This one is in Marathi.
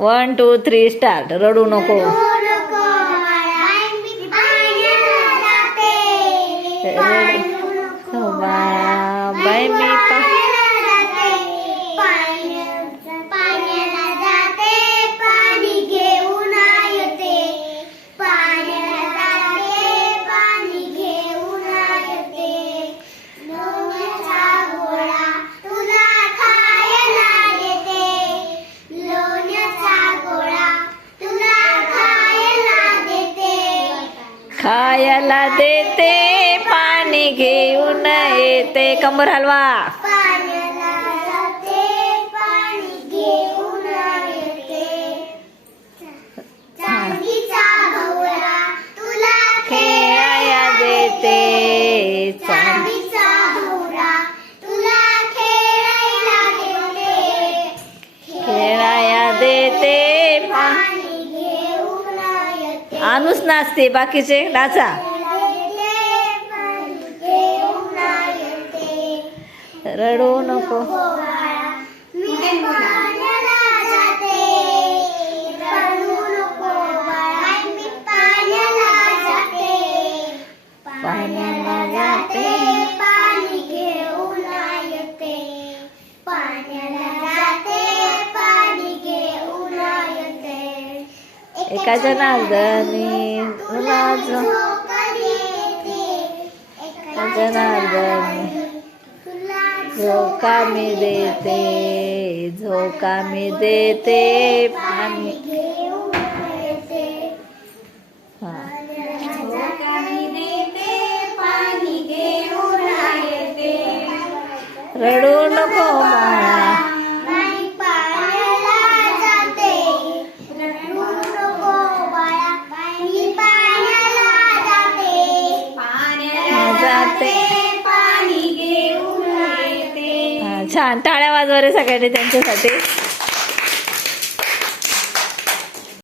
વન ટુ થ્રી સ્ટાર્ટ રડું નકો બાય खायला देते पाणी घेऊन येते. कंबर हलवा. चांदीचा तुला खेळाया देते. चांदी अनुस नाचते बाकीचे नाचा. रडू नको. मी पाण्याला जाते. एका जनार्दनी राज एका जनार्दनी झोका मी देते झोका मी देते पाणी रडू नको मी. छान. टाळ्या वाजवा रे सगळ्यांनी त्यांच्यासाठी.